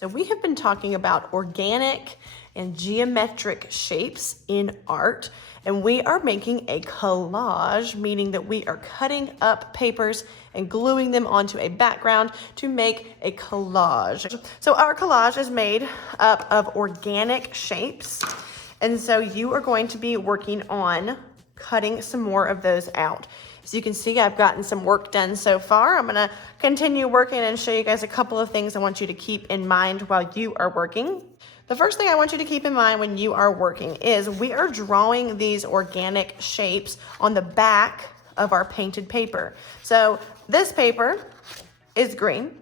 So we have been talking about organic and geometric shapes in art, and we are making a collage, meaning that we are cutting up papers and gluing them onto a background to make a collage. So our collage is made up of organic shapes, and so you are going to be working on cutting some more of those out. As you can see, I've gotten some work done so far. I'm gonna continue working and show you guys a couple of things I want you to keep in mind while you are working. The first thing I want you to keep in mind when you are working is we are drawing these organic shapes on the back of our painted paper. So this paper is green,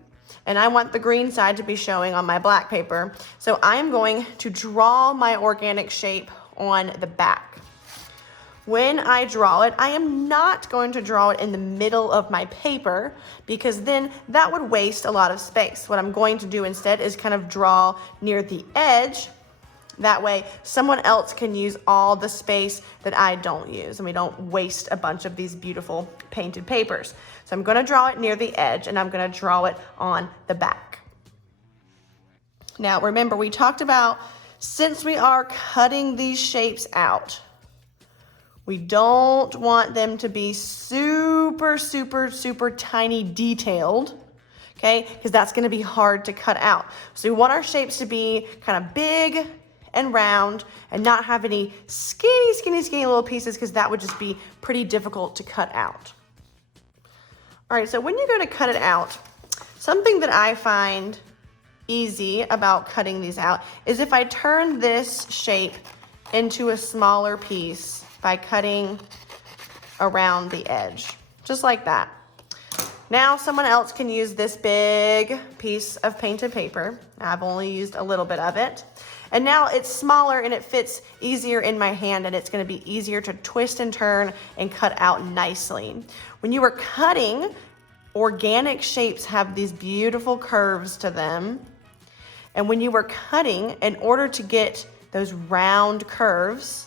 and I want the green side to be showing on my black paper. So I'm going to draw my organic shape on the back. When I draw it, I am not going to draw it in the middle of my paper because then that would waste a lot of space. What I'm going to do instead is kind of draw near the edge. That way someone else can use all the space that I don't use and we don't waste a bunch of these beautiful painted papers. So I'm going to draw it near the edge and I'm going to draw it on the back. Now remember, we talked about since we are cutting these shapes out, we don't want them to be super tiny detailed, okay? Because that's gonna be hard to cut out. So we want our shapes to be kind of big and round and not have any skinny little pieces because that would just be pretty difficult to cut out. All right, so when you're gonna cut it out, something that I find easy about cutting these out is if I turn this shape into a smaller piece by cutting around the edge, just like that. Now someone else can use this big piece of painted paper. I've only used a little bit of it. And now it's smaller and it fits easier in my hand and it's gonna be easier to twist and turn and cut out nicely. When you are cutting, organic shapes have these beautiful curves to them. And when you are cutting, in order to get those round curves,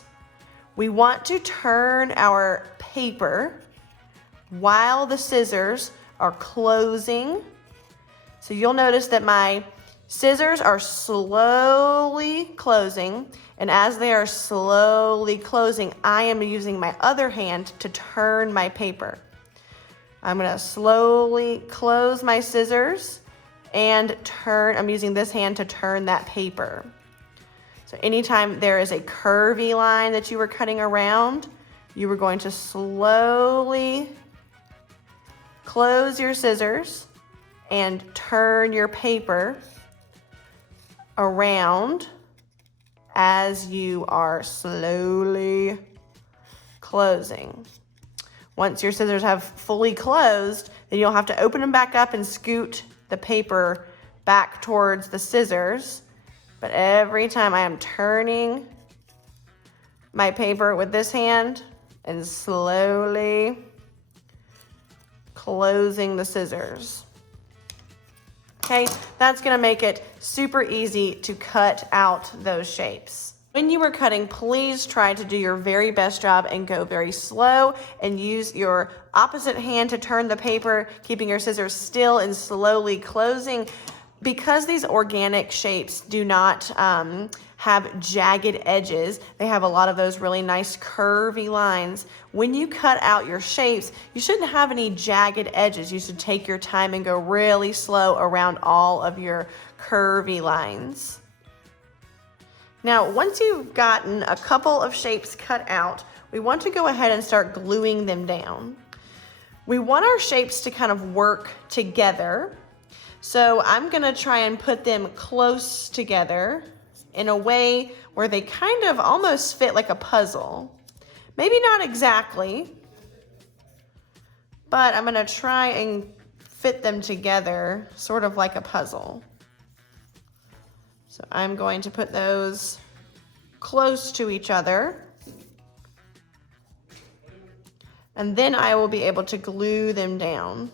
we want to turn our paper while the scissors are closing. So you'll notice that my scissors are slowly closing, and as they are slowly closing, I am using my other hand to turn my paper. I'm gonna slowly close my scissors and turn. I'm using this hand to turn that paper. So anytime there is a curvy line that you were cutting around, you were going to slowly close your scissors and turn your paper around as you are slowly closing. Once your scissors have fully closed, then you'll have to open them back up and scoot the paper back towards the scissors. But every time I am turning my paper with this hand and slowly closing the scissors. Okay, that's gonna make it super easy to cut out those shapes. When you are cutting, please try to do your very best job and go very slow and use your opposite hand to turn the paper, keeping your scissors still and slowly closing. Because these organic shapes do not have jagged edges, they have a lot of those really nice curvy lines. When you cut out your shapes, you shouldn't have any jagged edges. You should take your time and go really slow around all of your curvy lines. Now, once you've gotten a couple of shapes cut out, we want to go ahead and start gluing them down. We want our shapes to kind of work together. So I'm gonna try and put them close together in a way where they kind of almost fit like a puzzle. Maybe not exactly, but I'm gonna try and fit them together sort of like a puzzle. So I'm going to put those close to each other. And then I will be able to glue them down.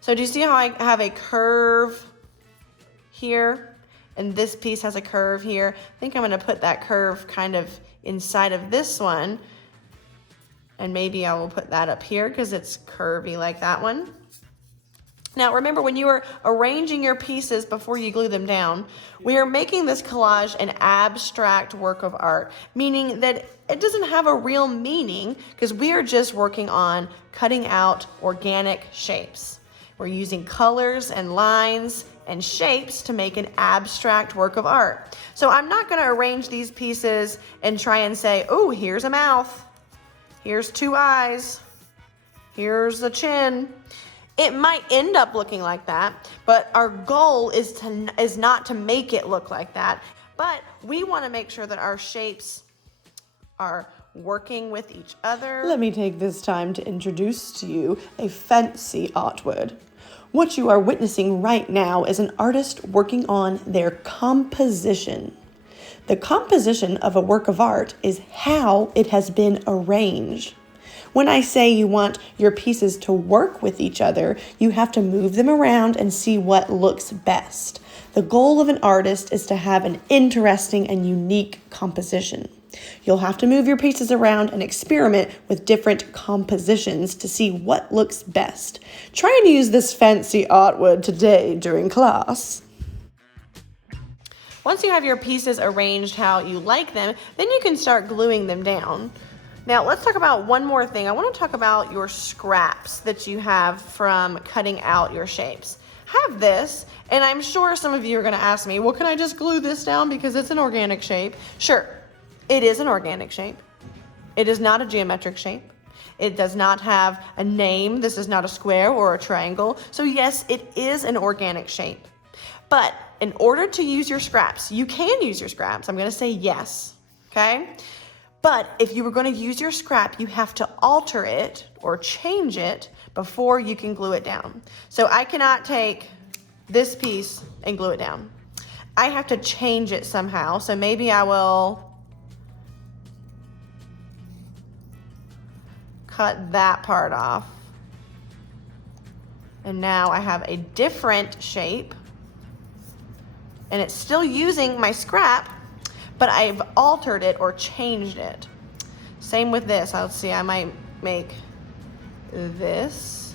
So do you see how I have a curve here and this piece has a curve here? I think I'm gonna put that curve kind of inside of this one, and maybe I will put that up here because it's curvy like that one. Now remember, when you are arranging your pieces before you glue them down, we are making this collage an abstract work of art, meaning that it doesn't have a real meaning because we are just working on cutting out organic shapes. We're using colors and lines and shapes to make an abstract work of art. So I'm not going to arrange these pieces and try and say, oh, here's a mouth, here's two eyes, here's a chin. It might end up looking like that, but our goal is not to make it look like that. But we want to make sure that our shapes are working with each other. Let me take this time to introduce to you a fancy artwork. What you are witnessing right now is an artist working on their composition. The composition of a work of art is how it has been arranged. When I say you want your pieces to work with each other, you have to move them around and see what looks best. The goal of an artist is to have an interesting and unique composition. You'll have to move your pieces around and experiment with different compositions to see what looks best. Try and use this fancy artwork today during class. Once you have your pieces arranged how you like them, then you can start gluing them down. Now let's talk about one more thing. I want to talk about your scraps that you have from cutting out your shapes. I have this, and I'm sure some of you are going to ask me, well, can I just glue this down because it's an organic shape? Sure, it is an organic shape. It is not a geometric shape. It does not have a name. This is not a square or a triangle. So yes, it is an organic shape. But in order to use your scraps, you can use your scraps. I'm going to say yes, okay? But if you were going to use your scrap, you have to alter it or change it before you can glue it down. So I cannot take this piece and glue it down. I have to change it somehow. So maybe I will cut that part off. And now I have a different shape. And it's still using my scrap, but I've altered it or changed it. Same with this. Let's see, I might make this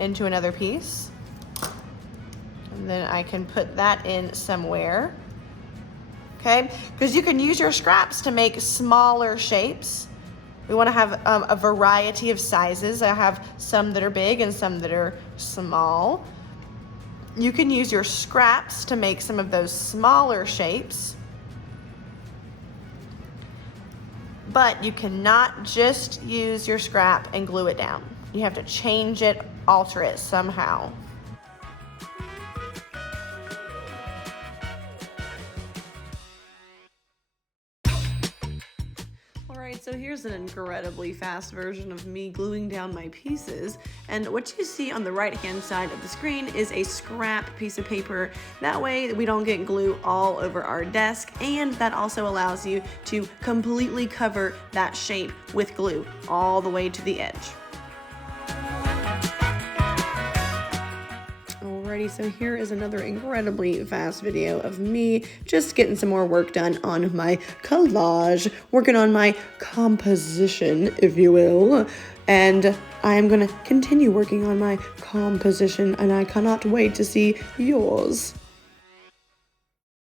into another piece. And then I can put that in somewhere. Okay, because you can use your scraps to make smaller shapes. We want to have a variety of sizes. I have some that are big and some that are small. You can use your scraps to make some of those smaller shapes, but you cannot just use your scrap and glue it down. You have to change it, alter it somehow. Alright, so here's an incredibly fast version of me gluing down my pieces, and what you see on the right hand side of the screen is a scrap piece of paper. That way we don't get glue all over our desk, and that also allows you to completely cover that shape with glue all the way to the edge. Alrighty, so here is another incredibly fast video of me just getting some more work done on my collage, working on my composition, if you will, and I am going to continue working on my composition, and I cannot wait to see yours.